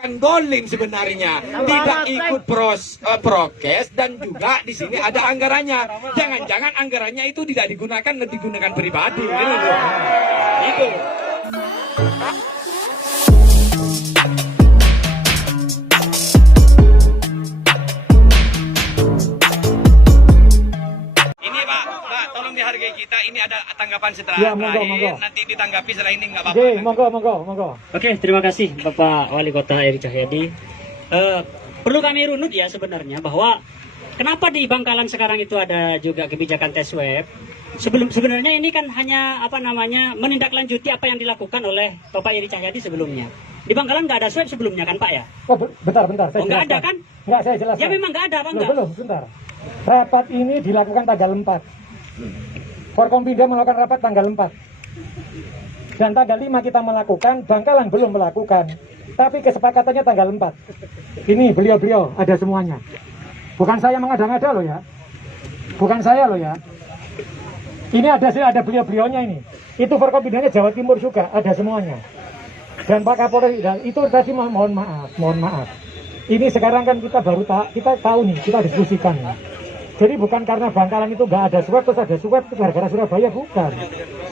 dolim sebenarnya, tidak ikut prokes dan juga di sini ada anggarannya. Jangan-jangan anggarannya itu tidak digunakan pribadi. Itu. Ini Pak, tolong dihargai kita. Ini ada tanggapan setelah terakhir. Nanti ditanggapi setelah ini nggak apa-apa. Monggo. Oke, terima kasih Bapak Wali Kota Eri Cahyadi. Perlu kami runut ya sebenarnya bahwa kenapa di Bangkalan sekarang itu ada juga kebijakan tes swab. Sebenarnya ini kan hanya menindaklanjuti apa yang dilakukan oleh Bapak Eri Cahyadi sebelumnya. Di Bangkalan nggak ada swab sebelumnya kan Pak ya? Oh, bentar. Nggak ada kan? Nggak, saya jelaskan. Ya memang nggak ada Pak, nggak? Belum, bentar. Rapat ini dilakukan tanggal 4. Forkompinda melakukan rapat tanggal 4. Dan tanggal 5 kita melakukan, Bangkalan belum melakukan. Tapi kesepakatannya tanggal 4. Ini beliau-beliau ada semuanya. Bukan saya mengada-ngada loh ya. Bukan saya loh ya. Ini ada beliau-beliaunya ini. Itu Forkompindanya Jawa Timur juga, ada semuanya. Dan Pak Kapolri, itu tadi mohon maaf. Ini sekarang kan kita baru kita tahu nih, kita diskusikan. Jadi bukan karena Bangkalan itu nggak ada swab, terus ada swab itu gara-gara Surabaya, bukan.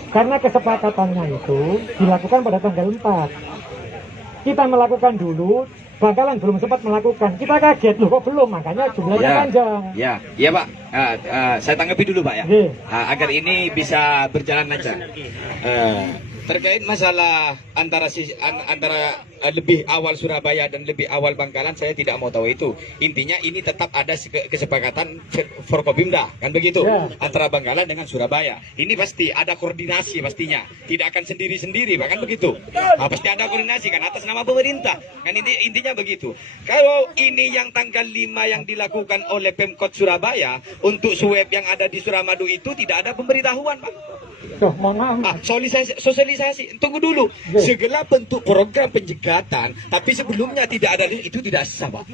Karena kesepakatannya itu dilakukan pada tanggal 4. Kita melakukan dulu, Bangkalan belum sempat melakukan. Kita kaget, loh kok belum, makanya jumlahnya panjang. Ya Pak, saya tanggapi dulu Pak ya, agar ini bisa berjalan aja. Terkait masalah antara lebih awal Surabaya dan lebih awal Bangkalan, saya tidak mau tahu itu. Intinya ini tetap ada kesepakatan Forkopimda, kan begitu? Antara Bangkalan dengan Surabaya. Ini pasti ada koordinasi pastinya. Tidak akan sendiri-sendiri, bahkan begitu. Pasti ada koordinasi kan atas nama pemerintah. Kan intinya begitu. Kalau ini yang tanggal 5 yang dilakukan oleh Pemkot Surabaya untuk swab yang ada di Suramadu itu tidak ada pemberitahuan, Pak. Mohon maaf. Sosialisasi. Tunggu dulu. Segala bentuk program penjegatan, tapi sebelumnya tidak ada, itu tidak sah, Pak.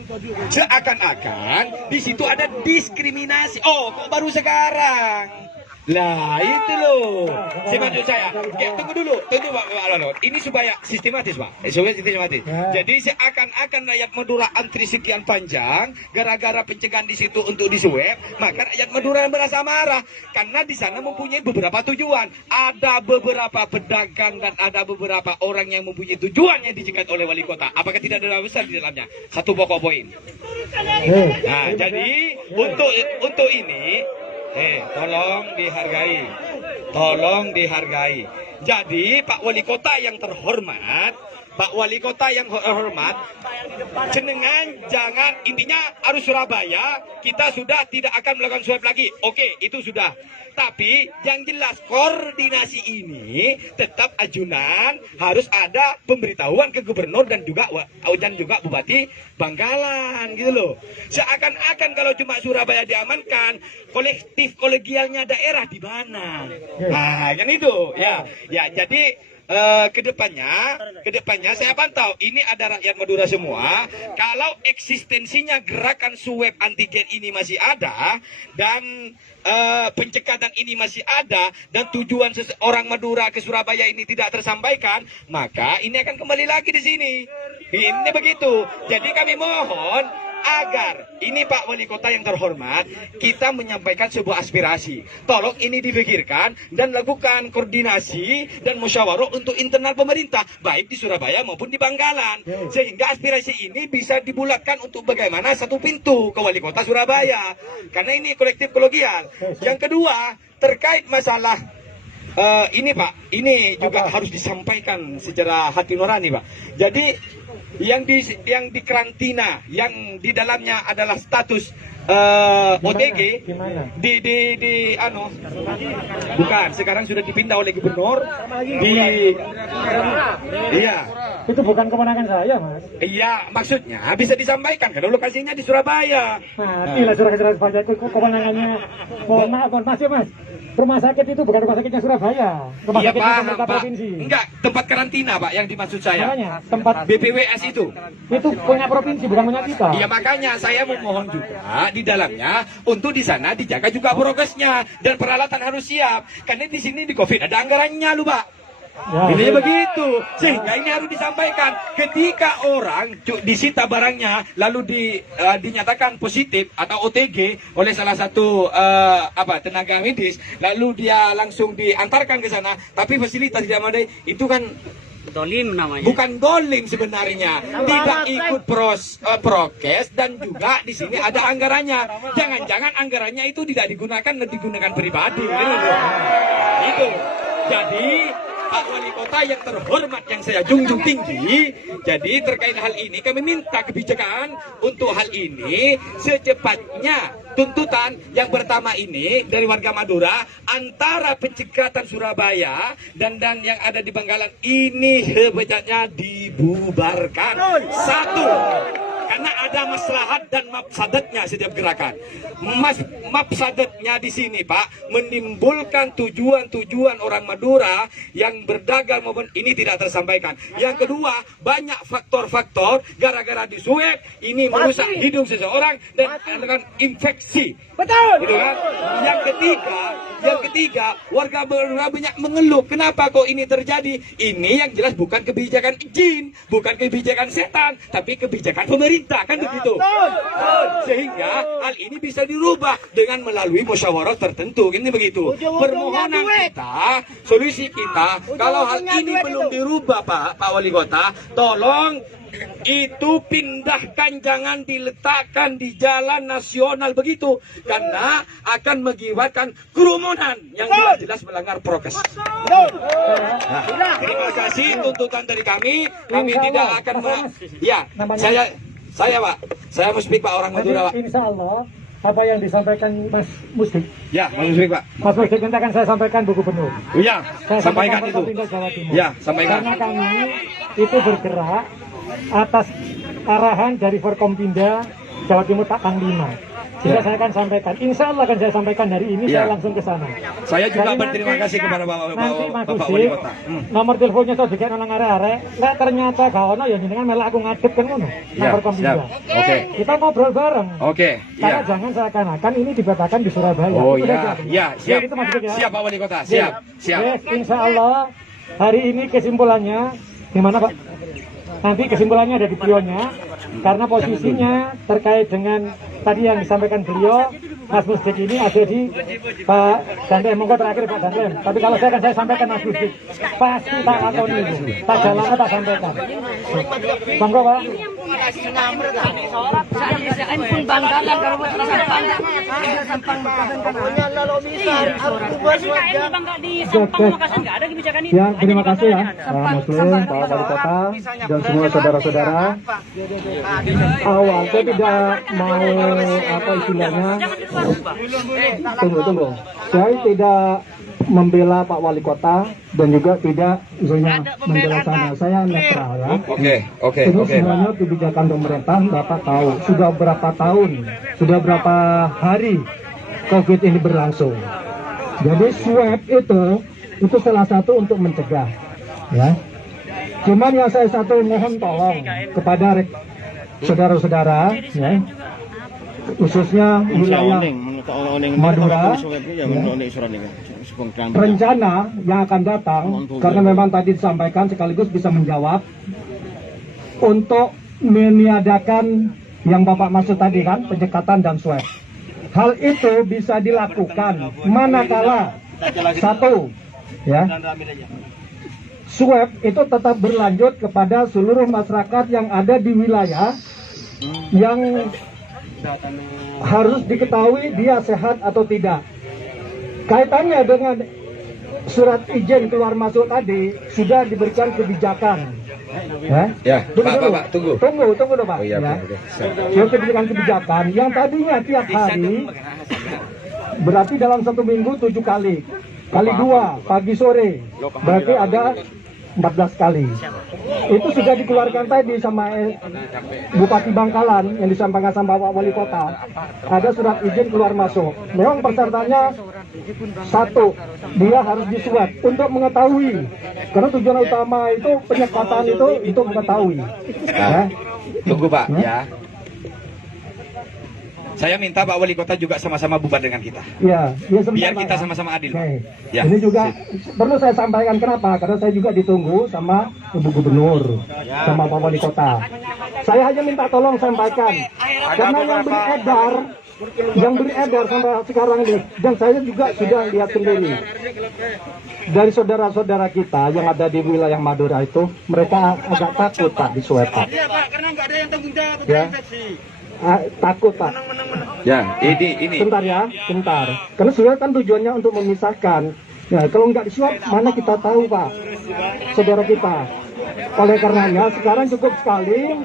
Seakan-akan di situ ada diskriminasi. Oh, kok baru sekarang? Lah itu loh. Maksud saya, tunggu dulu, Pak Lolo. Ini supaya sistematis, Pak. Sistematis. Jadi seakan-akan rakyat Madura antri sekian panjang gara-gara pencegahan di situ untuk disuap, maka rakyat Madura merasa marah karena di sana mempunyai beberapa tujuan. Ada beberapa pedagang dan ada beberapa orang yang mempunyai tujuan yang dicegat oleh wali kota. Apakah tidak ada besar di dalamnya? Satu pokok poin. Nah, jadi untuk ini tolong dihargai. Jadi Pak Wali Kota yang terhormat, jenengan jangan, intinya harus Surabaya, kita sudah tidak akan melakukan swab lagi. Oke, itu sudah. Tapi yang jelas koordinasi ini tetap ajunan harus ada pemberitahuan ke gubernur dan juga Bupati Bangkalan gitu loh. Seakan-akan kalau cuma Surabaya diamankan, kolektif kolegialnya daerah di mana? Nah, kan itu ya. Jadi kedepannya saya pantau ini ada rakyat Madura semua. Kalau eksistensinya gerakan swab antigen ini masih ada dan pencekatan ini masih ada dan tujuan seseorang Madura ke Surabaya ini tidak tersampaikan, maka ini akan kembali lagi di sini. Ini begitu. Jadi kami mohon agar ini Pak Wali Kota yang terhormat, kita menyampaikan sebuah aspirasi. Tolong ini dipikirkan dan lakukan koordinasi dan musyawarah untuk internal pemerintah, baik di Surabaya maupun di Bangkalan. Sehingga aspirasi ini bisa dibulatkan untuk bagaimana satu pintu ke Wali Kota Surabaya. Karena ini kolektif kolegial. Yang kedua, terkait masalah ini Pak, ini juga harus disampaikan secara hati nurani Pak. Jadi yang di karantina yang di dalamnya adalah status OTG bukan, sekarang sudah dipindah oleh gubernur itu bukan kewenangan saya, Mas. Iya, maksudnya bisa disampaikan kalau lokasinya di Surabaya. Inilah Surabaya itu kewenangannya. Mohon maaf ya, Mas. Rumah sakit itu bukan rumah sakitnya Surabaya. Rumah sakit pemerintah provinsi. Enggak, tempat karantina, Pak, yang dimaksud saya. Makanya, tempat BPWS itu punya provinsi, bukan punya kita. Iya, makanya saya memohon juga di dalamnya untuk di sana dijaga juga prokesnya dan peralatan harus siap. Karena di sini di Covid ada anggarannya, lu, Pak. Ya. Ini begitu. Sehingga ini harus disampaikan. Ketika orang disita barangnya lalu dinyatakan positif atau OTG oleh salah satu tenaga medis, lalu dia langsung diantarkan ke sana, tapi fasilitas tidak memadai, itu kan Dolim namanya. bukan dolim sebenarnya, tidak ikut prokes, dan juga di sini ada anggarannya. Jangan-jangan anggarannya itu tidak digunakan dan digunakan pribadi. Itu. Jadi Pak Wali Kota yang terhormat yang saya junjung tinggi, jadi terkait hal ini kami minta kebijakan untuk hal ini secepatnya. Tuntutan yang pertama ini dari warga Madura, antara Pencekatan Surabaya dan yang ada di Bangkalan ini sebenarnya dibubarkan. Satu, karena ada maslahat dan mafsadatnya setiap gerakan. Mafsadatnya di sini, Pak, menimbulkan tujuan-tujuan orang Madura yang berdagang maupun ini tidak tersampaikan. Yang kedua, banyak faktor-faktor gara-gara disuap ini merusak hidung seseorang dan akan infeksi. Betul. Gitu kan? Yang ketiga, warga Madura banyak mengeluh. Kenapa kok ini terjadi? Ini yang jelas bukan kebijakan jin, bukan kebijakan setan, tapi kebijakan pemerintah, kan begitu. Sehingga hal ini bisa dirubah dengan melalui musyawarah tertentu. Ini begitu. Permohonan kita, solusi kita, kalau hal ini belum dirubah, Pak Wali Kota, tolong itu pindahkan, jangan diletakkan di jalan nasional begitu, karena akan mengakibatkan kerumunan yang jelas melanggar prokes. Nah, terima kasih tuntutan dari kami tidak akan saya Pak, saya Musbik Pak, orang Madura Pak. Insya Allah apa yang disampaikan Mas Musbik. Ya, Mas Musbik Pak. Mas Musbik nanti akan saya sampaikan Bu Gubernur. Ya, Saya sampaikan itu. Forkompinda Jawa Timur. Ya, sampaikan. Karena kami itu bergerak atas arahan dari Forkompinda Jawa Timur Pak Panglima. Sehingga saya akan sampaikan, insya Allah akan saya sampaikan hari ini, saya langsung ke sana. Saya juga Jadi berterima nanti- kasih kepada Bapak Mas Wali Musbik, Kota. nomor teleponnya saya bikin orang arek-arek. Lek ternyata gak ono ya jenengan malah aku ngadep kan ngono. Nang Forkompinda. Oke. Kita ngobrol bareng. Oke, Karena iya. jangan seakan-akan ini dibatalkan di Surabaya. Oh Itu iya, saja. iya, siap. Itu Mas Musbik ya. Siap Pak Wali Kota, siap. Yes, insya Allah hari ini kesimpulannya gimana Pak? Nanti kesimpulannya ada di beliaunya, karena posisinya terkait dengan tadi yang disampaikan beliau, Mas Musbik ini ada di Pak Dandem. Monggo terakhir Pak Dandem. Tapi kalau saya akan saya sampaikan Mas Musbik, pasti tak lakoni itu. Tak jalannya tak sampaikan. Monggo Pak. Ya, terima kasih ya Pak Muslim, Pak Wali Kota, dan semua saudara-saudara. Awal saya tidak mau apa istilahnya, tunggu. Saya tidak membela Pak Wali Kota dan juga tidak misalnya membela sana. Saya netral ya. Oke. Ini sebenarnya kebijakan pemerintah, Bapak tahu sudah berapa tahun, sudah berapa hari COVID ini berlangsung. Jadi swab itu salah satu untuk mencegah, ya. Cuman yang saya satu mohon tolong kepada saudara-saudara, ya, khususnya wilayah Madura, ya, rencana yang akan datang, karena memang tadi disampaikan sekaligus bisa menjawab untuk meniadakan yang Bapak maksud tadi kan, penyekatan dan swab. Hal itu bisa dilakukan manakala satu, ya, swab itu tetap berlanjut kepada seluruh masyarakat yang ada di wilayah yang harus diketahui dia sehat atau tidak. Kaitannya dengan surat izin keluar masuk tadi sudah diberikan kebijakan. Ya, Tunggu, Pak, tunggu. Tunggu dong Pak. Oh iya, Ya. oke. Yang kebijakan yang tadinya tiap hari berarti dalam satu minggu 7 kali. Kali 2 pagi sore. Berarti ada 14 kali. Itu sudah dikeluarkan tadi sama Bupati Bangkalan yang disampaikan sama Pak Wali Kota. Ada surat izin keluar masuk. Memang persyaratannya satu, dia harus diswab untuk mengetahui. Karena tujuan utama itu penyekatan itu untuk mengetahui. Ya. Tunggu Pak, ya. Saya minta Pak Wali Kota juga sama-sama bubar dengan kita. Ya, sebentar, Biar Pak, kita ya. sama-sama adil. Oke. Ya. Ini juga perlu saya sampaikan kenapa? Karena saya juga ditunggu sama Ibu Gubernur, sama Pak Wali Kota. Saya hanya minta tolong sampaikan, karena yang beredar sampai sekarang ini, dan saya juga sudah lihat sendiri dari saudara-saudara kita yang ada di wilayah Madura itu, mereka agak takut Pak di swab Pak. Iya Pak, karena nggak ada yang tanggung jawab Ya. infeksi. Takut Pak. Ya, ini. Bentar ya, bentar. Karena swab kan tujuannya untuk memisahkan. Ya, kalau nggak disuap, mana kita tahu Pak, saudara kita. Oleh karenanya, sekarang cukup sekali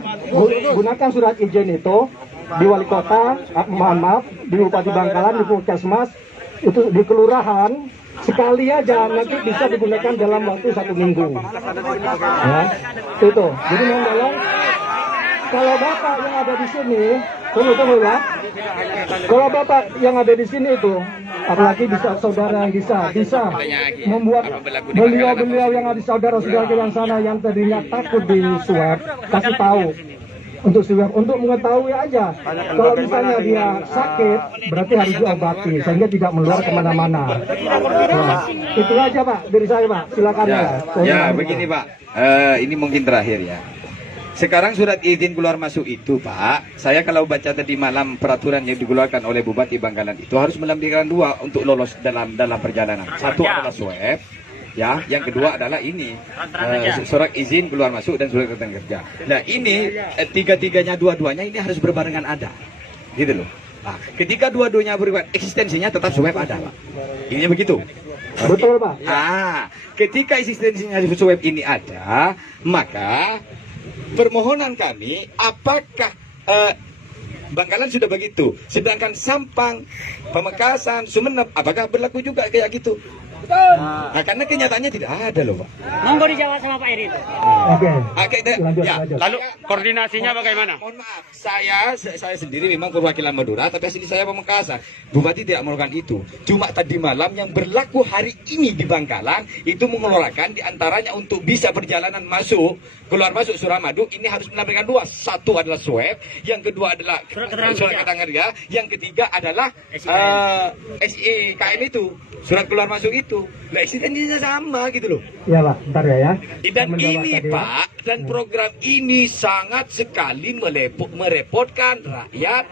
gunakan surat izin itu di wali kota, mohon maaf, di Bupati Bangkalan, di Puskesmas, itu di kelurahan, sekali aja nanti bisa digunakan dalam waktu 1 minggu. Ya, itu. Jadi mohon tolong, kalau bapak yang ada di sini, tunggu ya. Kalau bapak yang ada di sini itu, apalagi bisa saudara yang bisa membuat beliau yang ada saudara-saudara yang sana yang tadinya takut di swab, kasih tahu untuk swab, untuk mengetahui aja. Kalau misalnya dia sakit, berarti harus diobati sehingga tidak menular kemana-mana. Nah, itu aja Pak dari saya Pak. Silakan Ya, begini Pak. Ini mungkin terakhir ya. Sekarang surat izin keluar masuk itu Pak, saya kalau baca tadi malam peraturan yang dikeluarkan oleh Bupati Bangkalan itu harus melampirkan 2 untuk lolos dalam perjalanan. Satu adalah swab, ya, yang kedua adalah ini surat izin keluar masuk dan surat keterangan kerja. Nah ini tiga-tiganya dua-duanya ini harus berbarengan ada, gitu loh. Nah, ketika dua-duanya berbarengan, eksistensinya tetap swab ada Pak. Ini begitu. Betul Pak. Ketika eksistensinya swab ini ada, maka permohonan kami, apakah Bangkalan sudah begitu, sedangkan Sampang, Pamekasan, Sumeneb, apakah berlaku juga kayak gitu? Nah, karena kenyataannya tidak ada loh Pak. Monggo dijawab sama Pak Eri itu. Oke. Lanjut. Lalu koordinasinya bagaimana? Mohon maaf, saya sendiri memang perwakilan Madura, tapi asli saya Pamekasan. Bupati tidak melakukan itu. Cuma tadi malam yang berlaku hari ini di Bangkalan itu mengeluarkan diantaranya untuk bisa perjalanan keluar masuk Suramadu ini harus menampilkan 2. Satu adalah swab, yang kedua adalah surat keterangan kerja, yang ketiga adalah SIKM itu, surat keluar masuk itu. Nah, eksistensinya sama gitu loh. Ya Pak, bentar ya. Dan ini Pak, dan program ini sangat sekali merepotkan rakyat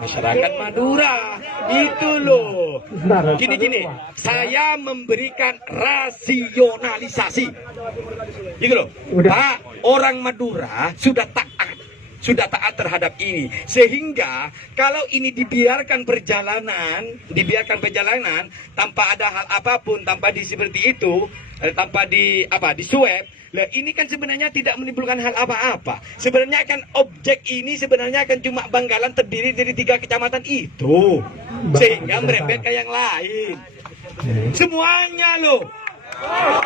masyarakat Madura. Itu loh. Gini, saya memberikan rasionalisasi. Gitu loh. Pak, orang Madura sudah taat terhadap ini, sehingga kalau ini dibiarkan perjalanan tanpa ada hal apapun, tanpa seperti itu, tanpa di swab, lah ini kan sebenarnya tidak menimbulkan hal apa-apa. Sebenarnya kan objek ini sebenarnya kan cuma Bangkalan terdiri dari 3 kecamatan itu, sehingga merembet ke yang lain. Semuanya loh,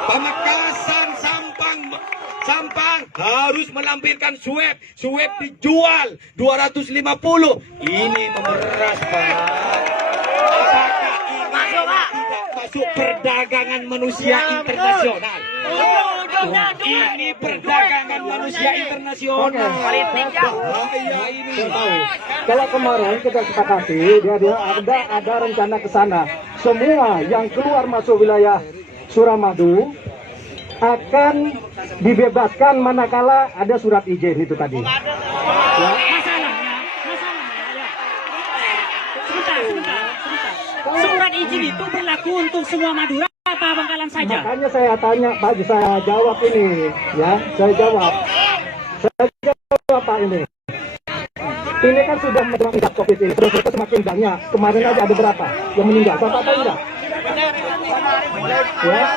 Pamekasan, Sampang harus melampirkan swab dijual 250. Ini memeras Pak. Apakah ini tidak masuk perdagangan manusia internasional? Ini perdagangan manusia internasional. Bahaya ini. Kalau kemarin kita sepakati, dia ada rencana ke sana. Semua yang keluar masuk wilayah Suramadu akan dibebaskan manakala ada surat izin itu tadi. Ya. Masalahnya, ya. Sebentar. Surat izin itu berlaku untuk semua Madura apa Bangkalan saja? Makanya saya tanya Pak, saya jawab ini, ya, saya jawab Pak ini. Ini kan sudah meningkat COVID ini, terus semakin banyak. Kemarin aja ada berapa yang meninggal? Bapak tahu enggak? Ya.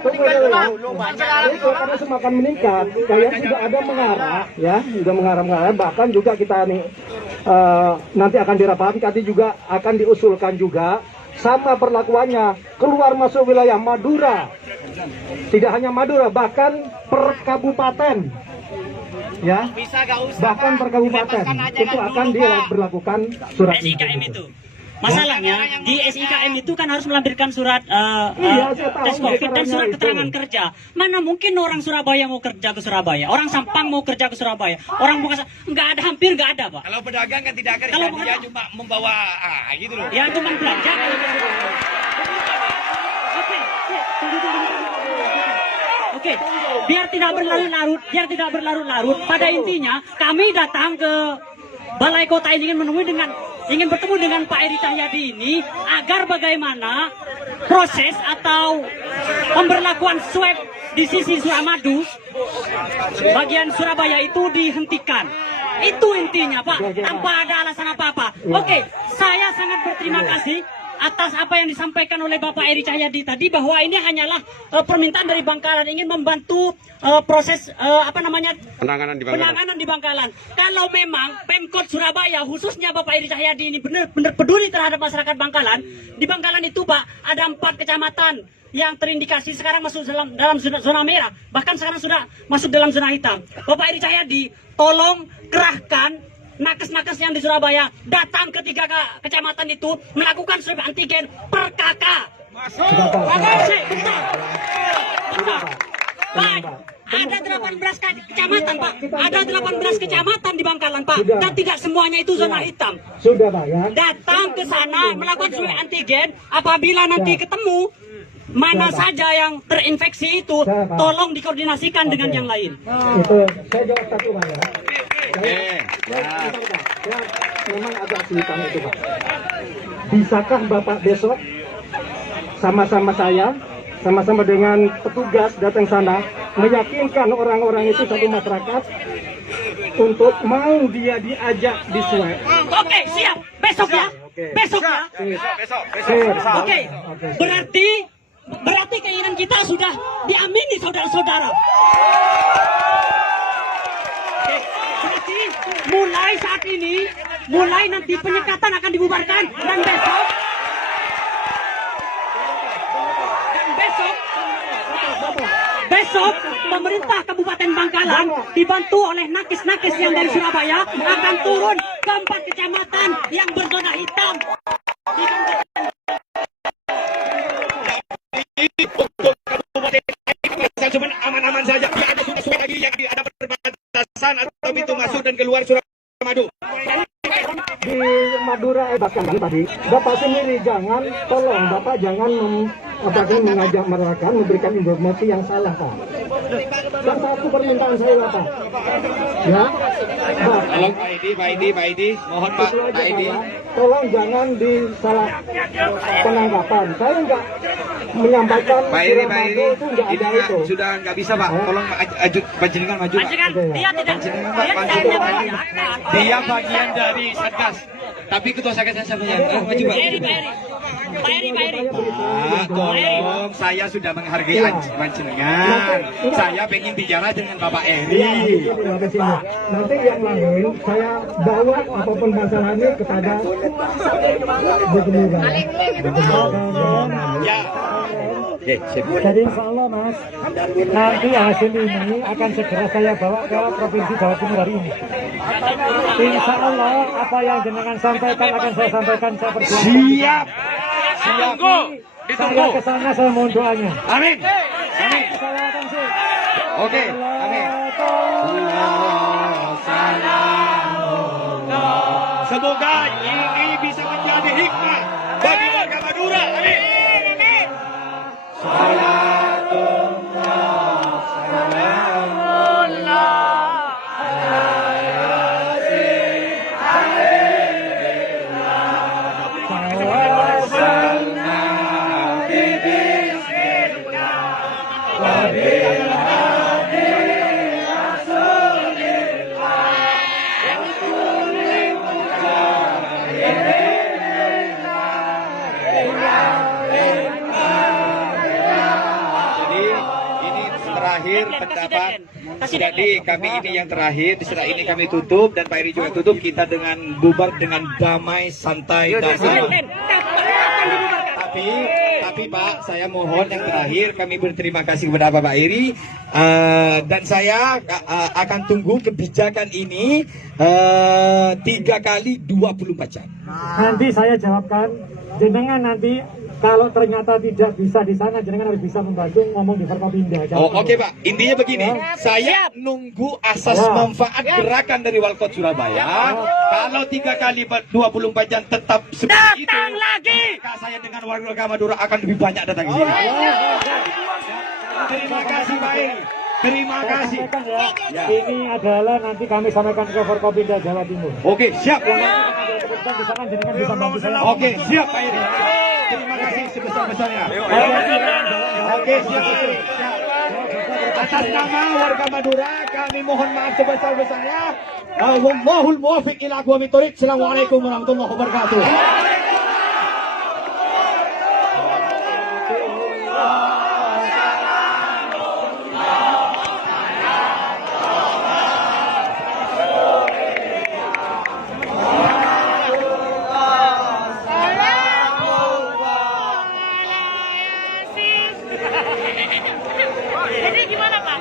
Itu karena semakin meningkat, kayak sudah ada mengarah, ya, sudah mengarah. Bahkan juga kita nih nanti akan dirapatkan, nanti juga akan diusulkan juga sama perlakuannya keluar masuk wilayah Madura. Tidak hanya Madura, bahkan per kabupaten, ya, bahkan per kabupaten itu akan diberlakukan surat SIKM itu. Masalahnya di SIKM itu kan harus melampirkan surat Saya tahu tes COVID dan caranya surat itu. keterangan kerja. Mana mungkin orang Surabaya mau kerja ke Surabaya, orang Sampang mau kerja ke Surabaya, orang mau nggak ada, hampir nggak ada, Pak. Kalau pedagang kan tidak akan, Kalau dia pedagang- cuma membawa gitu loh. Ya cuma belanja kalau ke Surabaya. Oke, tunggu. Oke, biar tidak berlarut-larut. Pada intinya kami datang ke Balai Kota ini ingin bertemu dengan Pak Eri Cahyadi ini agar bagaimana proses atau pemberlakuan swab di sisi Suramadu bagian Surabaya itu dihentikan. Itu intinya, Pak, tanpa ada alasan apa-apa. Oke, saya sangat berterima kasih atas apa yang disampaikan oleh Bapak Eri Cahyadi tadi, bahwa ini hanyalah permintaan dari Bangkalan ingin membantu proses Penanganan di Bangkalan. penanganan di Bangkalan. Kalau memang Pemkot Surabaya khususnya Bapak Eri Cahyadi ini benar-benar peduli terhadap masyarakat Bangkalan, di Bangkalan itu, Pak, ada 4 kecamatan yang terindikasi sekarang masuk dalam zona merah, bahkan sekarang sudah masuk dalam zona hitam. Bapak Eri Cahyadi, tolong kerahkan nakes-nakes yang di Surabaya datang ke 3 kecamatan itu melakukan swab antigen per kakak. Bentar. Pak, ada 18 kecamatan, Pak. Ada 18 kecamatan di Bangkalan, Pak. Dan tidak semuanya itu zona hitam. Sudah, Pak, ya. Datang ke sana melakukan swab antigen. Apabila nanti ketemu mana saja yang terinfeksi itu, tolong dikoordinasikan dengan yang lain. Itu saya jawab satu, Pak, ya. Oke. Ya, memang agak kesulitan itu, Pak. Bisakah Bapak besok sama-sama saya, sama-sama dengan petugas datang sana, meyakinkan orang-orang itu, satu masyarakat, untuk mau dia diajak di swab? Oke, siap. Besok ya. Besok ya. Besok. Oke. Berarti keinginan kita sudah diamini, saudara-saudara. Oke, berarti mulai saat ini, mulai nanti penyekatan akan dibubarkan dan besok pemerintah Kabupaten Bangkalan dibantu oleh nakes-nakes yang dari Surabaya akan turun ke 4 kecamatan yang berzona hitam. Cuma aman-aman saja. Tidak ada sudah lagi yang ada perbatasan atau pintu masuk dan keluar Suramadu. Di Madura, bahkan tadi Bapak sendiri tolong Bapak jangan mengajak mereka memberikan informasi yang salah, Pak. Dan satu permintaan saya, Bapak, ya, Pak, Halo Pak Edi, mohon Pak itu aja, Edi. Pak, tolong jangan disalah penanggapan. Saya enggak menyampaikan Pak Edi, Suramadu itu enggak ini ada itu. sudah nggak bisa Pak. Tolong panjenengan maju Pak. Majikan, dia tidak mengiyakan. Dia bagian dari Satgas. Tapi ketua Satgas siapa ya? Maju Pak. Pak Eri. Pak, tolong, saya sudah menghargai panjenengan. Saya pengen bicara dengan Bapak Eri. Terima kasih, Pak. Nanti yang lain saya bawa apapun masalahnya kepada begini, Pak. Ya. Oke, sip. Jadi insya Allah, Mas, nanti hasil ini akan segera saya bawa ke Provinsi Jawa Timur hari ini. Insya Allah apa yang jenengan sampaikan akan saya sampaikan, saya perjuangkan. Siap. Saya ke sana, saya mohon doanya. Amin. Assalamualaikum. Oke, amin. Semoga ini bisa menjadi hikmah bagi warga Madura. Amin. Terakhir pendapat. Jadi kami ini yang terakhir, setelah ini kami tutup dan Pak Eri juga tutup, kita dengan bubar dengan damai, santai dan aman. Tapi Pak, saya mohon yang terakhir kami berterima kasih kepada Bapak Eri dan saya akan tunggu kebijakan ini 3 kali 24 jam. Nanti saya jawabkan, jenengan nanti kalau ternyata tidak bisa di sana, jenengan harus bisa membantu ngomong di Forkopimda. Oh, oke Pak, intinya begini, saya nunggu asas manfaat gerakan dari Walkot Surabaya. Kalau 3 kali 24 jam tetap seperti itu, maka saya dengan warga Madura akan lebih banyak datang ke sini. Terima kasih Pak Eri. Terima kasih. Ya. Ini adalah nanti kami sampaikan ke Forkopimda Jawa Timur. Oke, siap. Di sana jenengan bisa bantu saya. Oke, siap Pak Eri. Terima kasih sebesar-besarnya. Oke, siap. Atas nama warga Madura, kami mohon maaf sebesar-besarnya. Wallahul muwaffiq ila aqwamit thoriq. Assalamualaikum warahmatullahi wabarakatuh. Jadi gimana Pak?